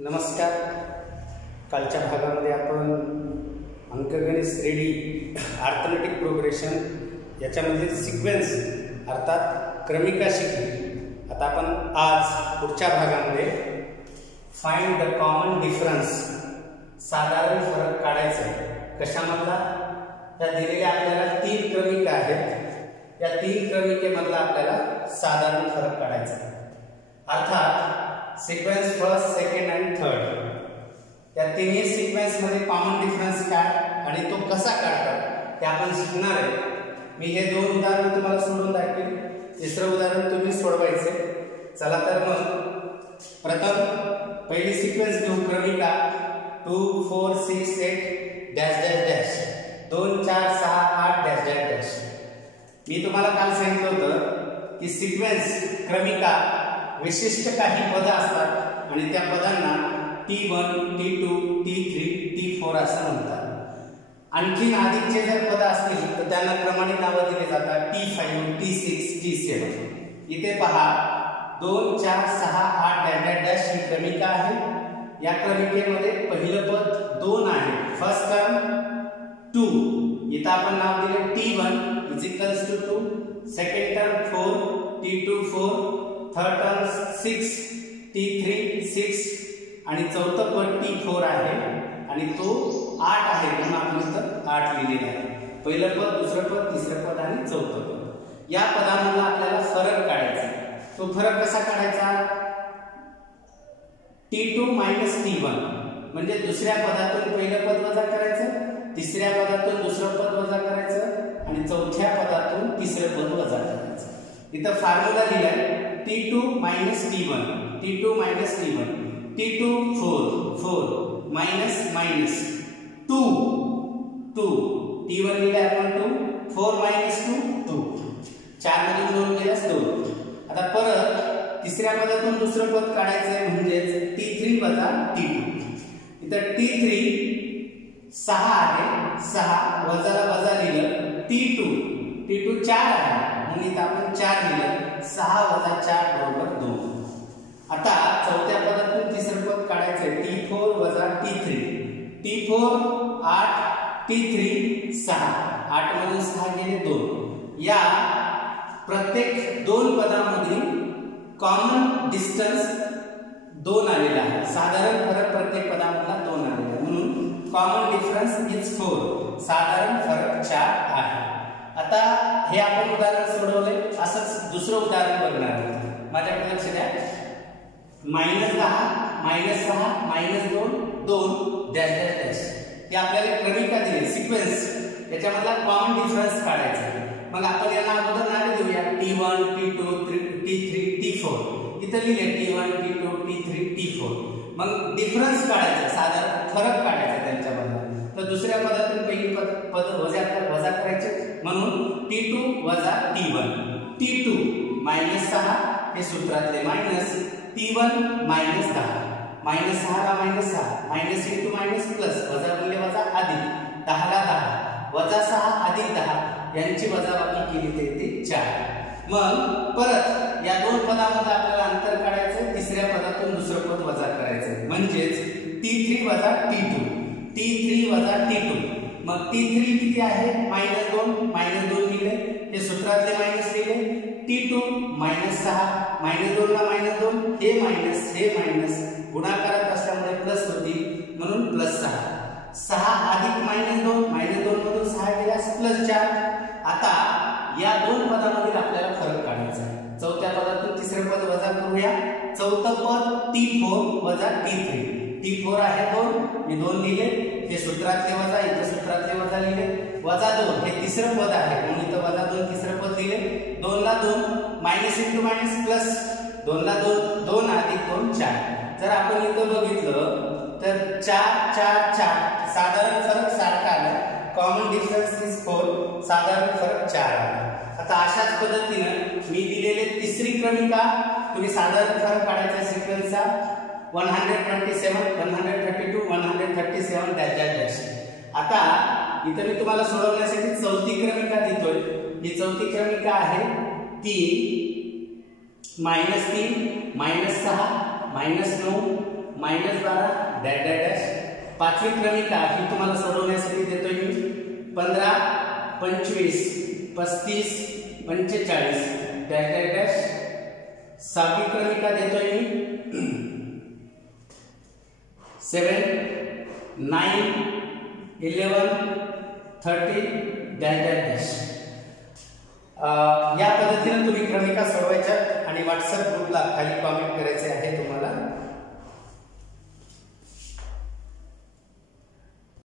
नमस्कार. कालच्या भागामध्ये आपण अंकगणित श्रेणी अर्थमेटिक प्रोग्रेशन याच्यामध्ये सिक्वेन्स अर्थात क्रमिका शिकली. आता आपण आज पुढच्या भागामध्ये फाइंड द कॉमन डिफरन्स साधारण फरक काढायचा आहे. कशामधला? त्या दिलेल्या आपल्याला 3 क्रमिका आहेत. या 3 क्रमिकेमधला आपल्याला साधारण फरक काढायचा आहे. अर्थात सिक्वेन्स फर्स्ट, सेकंड आणि थर्ड या तिन्ही सिक्वेन्स मध्ये कॉमन डिफरन्स काय आणि तो कसा काढतात ते आपण शिकणार आहे. मी हे 2 उदाहरण तुम्हाला सोडून दाखवेन. तिसरं उदाहरण तुम्ही सोडवायचे. चला तर मग प्रथम पहिली सिक्वेन्स घेऊ. क्रमिका 2 4 6 8 dash dash dash 2 4 6 8 dash dash dash. मी तुम्हाला काल सांगितलं होतं की सिक्वेन्स क्रमिका विशिष्ट काही पद असतात आणि त्या पदांना T1 T2 T3 T4 असं म्हणतात. आणखी अधिकचे जर पद असतील तर त्यांना क्रमाने नावे दिली जातात T5 T6 T7. इथे पहा 2 4 6 8 डॅश डॅश डॅश ही क्रमिका आहे. या क्रमिकेमध्ये पहिलं पद 2 आहे. First term 2. इथे आपण नाव दिले T1 = 2. Second term 4 T2 4. Third term 6 T3 6 आणि चौथं पद T4 आहे आणि तो 8 आहे म्हणून आपण इथं 8 लिहिलेला आहे. पहिलं पद, दुसरं पद, तिसरं पद आणि चौथं पद. या पदांमधला आपल्याला फरक काढायचा. तो फरक कसा काढायचा? T2 - T1 म्हणजे दुसऱ्या पदातून पहिलं पद वजा करायचं, तिसऱ्या पदातून दुसरं पद वजा करायचं आणि चौथ्या पदातून तिसरं पद वजा करायचं. इथं फॉर्म्युला दिलाय T2 - T1 T2 - T1 T2 4 minus 2 T1 लिहिलं आपण 2 4 - 2 4 मधून 2 गेल्यास 2. आता परत तिसऱ्या पदातून दुसरं पद काढायचंय म्हणजे T3 - T2. इथं T3 6 आहे. 6 वजाला वजा लिहिलं. T2 4 आहे म्हणून इथं आपण 4 लिहिलं. 6 - 4 = 2. आता चौथ्या पदातून तिसरं पद काढायचंय T4 - T3. T4 8 T3 6. 8 मधून 6 गेले 2. या प्रत्येक 2 पदांमधील कॉमन डिस्टन्स 2 आलेला आहे. साधारण फरक प्रत्येक पदामधला 2 आलेला आहे म्हणून कॉमन डिफरन्स इज 4. साधारण फरक 4 आहे. आता हे आपण उदाहरण सोडवले. असंच दुसरं उदाहरण बघणार आहोत. माझ्याकडे लक्ष द्या. -10 -6 -2 2 डॅश डॅश डॅश हे आपल्याला क्रमिका दिली सिक्वेन्स. याच्यामधला कॉमन डिफरन्स काढायचा. मग आपण याला अगोदर नावे देऊया T1 T2 T3 T4. इथं लिहिले T1 T2 T3 T4. मग डिफरन्स काढायचा, साधारण फरक काढायचा त्यांच्यामधला. तर दुसऱ्या पदातून पहिली पद वजा करायचे म्हणून T2 - T1 T2 -6 हे सूत्रातले मायनस. T1 -10 -6 ला -6 मायनस इंटू मायनस प्लस वजा गुणिले वजा अधिक 10 ला 10 वजा 6 अधिक 10 यांची वजाबाकी केली तर येते 4. मग परत या 2 पदांमध्ये आपल्याला अंतर काढायचं. तिसऱ्या पदातून दुसरं पद वजा करायचं म्हणजेच T3 - T2 T3 - T2. मग T3 किती आहे? -2 लिहिले. हे सूत्रातले मायनस लिहिले. T2 -6 -2 ला -2 हे मायनस गुणाकारात असल्यामुळे प्लस होतील म्हणून +6. 6 अधिक -2 मधून 6 गेल्यास +4. आता या 2 पदांमधील आपल्याला फरक काढायचा आहे. चौथ्या पदातून तिसरं पद वजा करूया. चौथं पद T4 - T3. T4 आहे 2 मी 2 लिहिले. हे सूत्रातले वजा, इथं सूत्रातले वजा लिहिले. -2 हे तिसरं पद आहे म्हणून इथं -2 तिसरं पद लिहिले. 2 ला 2 मायनस इंटू मायनस प्लस 2 ला 2 2 अधिक 2 4. जर आपण इथं बघितलं तर 4 4 4 साधारण फरक सारखा आला. Common difference is 4. साधारण फरक 4 आला. आता अशाच पद्धतीने मी दिलेले तिसरी क्रमिका तुम्ही साधारण फरक काढायचा सिक्वेन्सचा 127 132 137 डॅश डॅश डॅश. आता इथं मी तुम्हाला सोडवण्यासाठी चौथी क्रमिका देतोय. ही चौथी क्रमिका आहे 3 -3 -6 -9 -12 डॅश डॅश डॅश। पाचवी क्रमिका ही तुम्हाला सोडवण्यासाठी देतोय मी 15 25 35 45 डॅश डॅश डॅश। सहावी क्रमिका देतोय मी 7 9 11 30 डॅश डॅश डॅश। या पद्धतीने तुम्ही क्रमिका सोडवायच्या आणि व्हॉट्सअप ग्रुपला खाली कमेंट करायचे आहे तुम्हाला।